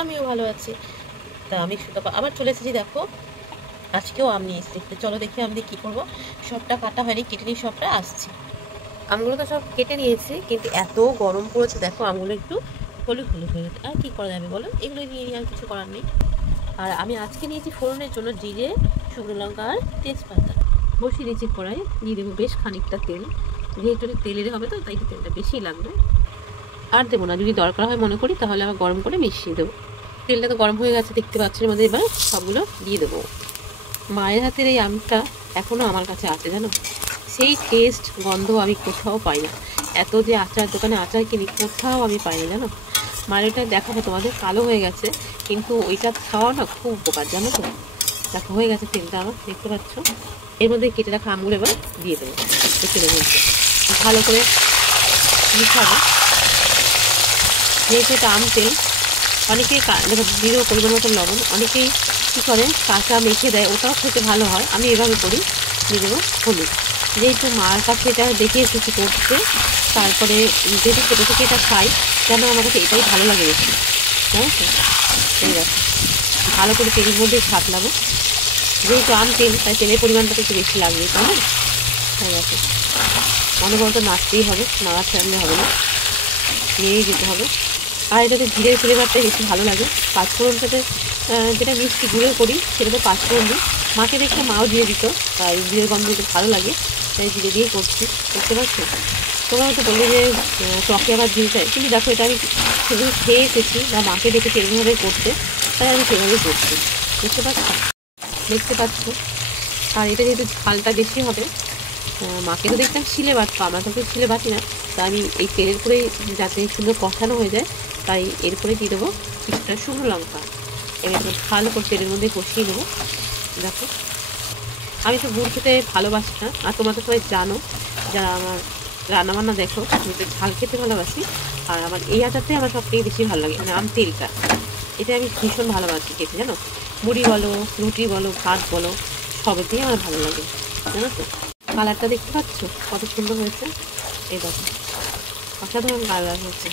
আমিও ভালো আছি। তা আমি আবার চলে এসেছি, দেখো আজকেও আম নিয়ে এসেছি। তো চলো দেখি আম দিয়ে কী করবো। সবটা কাটা হয়নি, কেটে নিয়ে সবটা আসছি। আমগুলো তো সব কেটে নিয়েছি, কিন্তু এত গরম পড়েছে দেখো আমগুলো একটু হলুদ হলুদ হয়ে গেছে। আর কী করা যাবে বলো, এগুলো নিয়ে নিয়ে আর কিছু করার নেই। আর আমি আজকে নিয়েছি ফোড়নের জন্য জিরে, শুকনো লঙ্কা আর তেজপাতা। বসিয়ে দিয়েছি কড়াই, দিয়ে দেবো বেশ খানিকটা তেল। যেহেতু তেলের হবে তো তাই তেলটা বেশি লাগবে। আর দেবো না, যদি দরকার হয় মনে করি তাহলে আবার গরম করে মিশিয়ে দেবো। তেলটা তো গরম হয়ে গেছে দেখতে পাচ্ছি, মধ্যে এবার সবগুলো দিয়ে দেবো। মায়ের হাতের এই আমটা এখনও আমার কাছে আছে জানো, সেই টেস্ট গন্ধ আমি কোথাও পাই না। এত যে আচার দোকানে আচার কিনি কোথাও আমি পাই না জানো। মায়ের ওইটা দেখাবো তোমাদের, কালো হয়ে গেছে, কিন্তু ওইটা খাওয়া না খুব উপকার জানো তো। দেখো হয়ে গেছে তেলটা আমার, দেখতে পাচ্ছ। এর মধ্যে কেটে রাখা আমগুলো এবার দিয়ে দেবো তেলের মধ্যে, ভালো করে মিশাবো। যেহেতু এটা আম তেল, অনেকেই দেখো দিয়ে দেবো পরিমাণ মতো লবণ। অনেকেই কী করে কাঁচা মেখে দেয়, ওটাও খেতে ভালো হয়, আমি এভাবে করি। দিয়ে দেবো হলুদ। যেহেতু মার কাছে এটা দেখে এসেছি করতে, তারপরে যেহেতু ছোটো থেকে এটা খাই, যেন আমার কাছে এটাই ভালো লাগে বেশি, জানো তো। এই দেখো ভালো করে তেলের মধ্যে ছাড়লাম। যেহেতু আম তেল তাই তেলের পরিমাণটা একটু বেশি লাগবে, তাই না। হয়ে গেছে, অনবরত নাড়তেই হবে, নাড়া ছাড়লে হবে না, নিয়েই যেতে হবে। আর এটাতে জিরের ফ্লেভারটাই বেশি ভালো লাগে। পাঁচফোড়নটাতে যেটা মিষ্টি গুঁড়ো করি সেটাতে পাঁচফোড়ন দিই। মাকে দেখতে মাও জিরে দিত, তাই জিরের গন্ধ একটু ভালো লাগে, তাই জিরে দিয়েই করছি, বুঝতে পারছো। তোমরাও তো বললে যে টকে আবার জিরে চাই, কিন্তু দেখো এটা আমি সেগুলো খেয়ে এসেছি বা মাকে দেখে সেরকমভাবে করতে, তাই আমি সেভাবেই করছি, বুঝতে পারছো, দেখতে পাচ্ছ। আর এটা যেহেতু ঝালটা বেশি হবে, মাকে তো দেখতাম শিলে বাটতো, আমরা তো শিলে বাটি না, তা আমি এই তেলের করেই যাতে সুন্দর কষানো হয়ে যায়, তাই এরপরে দিয়ে দেবো কিছুটা শুকনো লঙ্কা। এবার ভালো করে তেলের মধ্যে কষিয়ে নেবো। দেখো আমি তো গুড় খেতে ভালোবাসি না, আর তোমরা তো সবাই জানো যারা আমার রান্নাবান্না দেখো, আমি তো ঝাল খেতে ভালোবাসি। আর আমার এই আচারটাই আমার সবথেকে বেশি ভালো লাগে, মানে আম তেলটা, এটা আমি ভীষণ ভালোবাসি খেতে জানো। মুড়ি বলো, রুটি বলো, ভাত বলো, সবেতেই আমার ভালো লাগে জানো তো। কালারটা দেখতে পাচ্ছ কত সুন্দর হয়েছে, এই দেখো অসাধারণ কালার হয়েছে।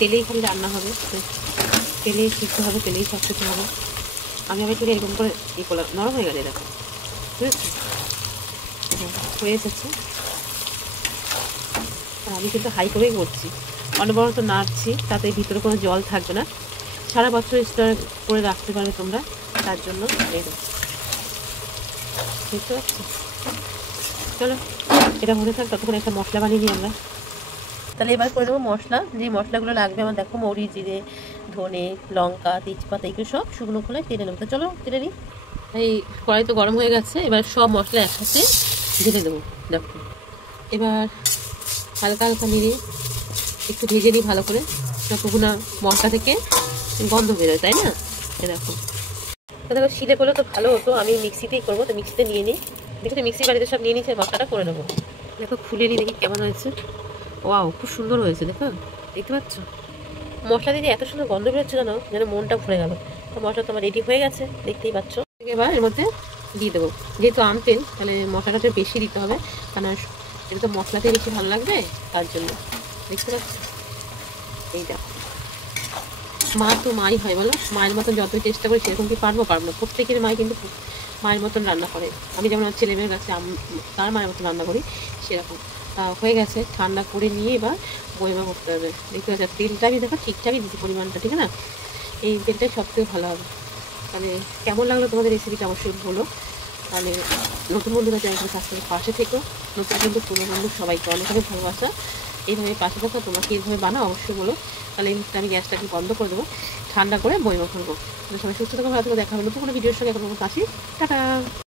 তেলেই খালি রান্না হবে, তেলেই সিদ্ধ হবে, তেলেই সব কিছু হবে। আমি আবার একটু এরকম করে করলাম, নরম হয়ে গেলে দেখো, বুঝেছি হয়ে এসেছে। আর আমি কিন্তু হাই করেই করছি, অনবরত নাড়ছি, তাতে ভিতরে কোনো জল থাকবে না, সারা বছর স্টোর করে রাখতে পারবে তোমরা, তার জন্য এই দেখো, বুঝতে পারছো। চলো এটা হতে থাক, ততক্ষণ একটা মশলা বানিয়ে নিই আমরা। তাহলে এবার করে দেবো মশলা, যে মশলাগুলো লাগবে আমার দেখো, মৌরি, জিরে, ধনে, লঙ্কা, তেজপাতা, এগুলো সব শুকনো খোলায় টেনে নেবো। তো চলো টেনে নিই। এই কড়াই তো গরম হয়ে গেছে, এবার সব মশলা একসাথে ঢেলে দেবো। দেখো এবার হালকা হালকা নেড়ে একটু ভেজে নিই ভালো করে, যতক্ষণ না মশলা থেকে গন্ধ বেরোয়, তাই না। এ দেখো দেখো শিলে করলে তো ভালো হতো, আমি মিক্সিতেই করবো, তো মিক্সিতে নিয়ে নিই। দেখো মিক্সি বাড়িতে সব নিয়ে নিচ্ছে, মশলাটা করে নেবো। দেখো খুলে নিই দেখি কেমন হয়েছে। ওয়াও খুব সুন্দর হয়েছে, দেখো দেখতে পাচ্ছ। মশলা দিয়ে এত সুন্দর গন্ধ বেরোচ্ছে জানো, যেন মনটা ভরে গেল। তো মশলা তোমার রেডি হয়ে গেছে, দেখতেই পাচ্ছ। এবার এর মধ্যে দিয়ে দেবো, যেহেতু আম তেল তাহলে মশলাটা বেশি দিতে হবে, কারণ এটা তো মশলাতে বেশি ভালো লাগবে, তার জন্য। দেখতে পাচ্ছ, এই দেখো মা তো মাই হয় বলো, মায়ের মতন যতই চেষ্টা করি সেরকম কি পারবো না। প্রত্যেকের মাই কিন্তু মায়ের মতন রান্না করে, আমি যেমন আমার ছেলেমেয়ের কাছে তার মায়ের মতন রান্না করি, সেরকম। হয়ে গেছে, ঠান্ডা করে নিয়ে এবার বইমা করতে হবে। দেখতে পাচ্ছি তেলটা আমি দেখো ঠিকঠাকই দিচ্ছি পরিমাণটা, ঠিক না। এই তেলটাই সবথেকে ভালো হবে। তাহলে কেমন লাগলো তোমাদের রেসিপিটা অবশ্যই বলো। তাহলে নতুন বন্ধুরা চ্যানেলটা সাবস্ক্রাইব পাশে থেকো, নতুন বন্ধু পুরনো বন্ধু সবাইকে অনেক অনেক ভালোবাসা। এইভাবে পাশে থাকো, তোমাকে এইভাবে বানাও অবশ্যই বলো। তাহলে এই মুহূর্তে আমি গ্যাসটাকে বন্ধ করে দেবো, ঠান্ডা করে বইমা করবো। সবাই সুস্থ থাকো, ভালো থাকো, দেখা হবে নতুন কোনো ভিডিওর সঙ্গে। এখন আসি, টাটা।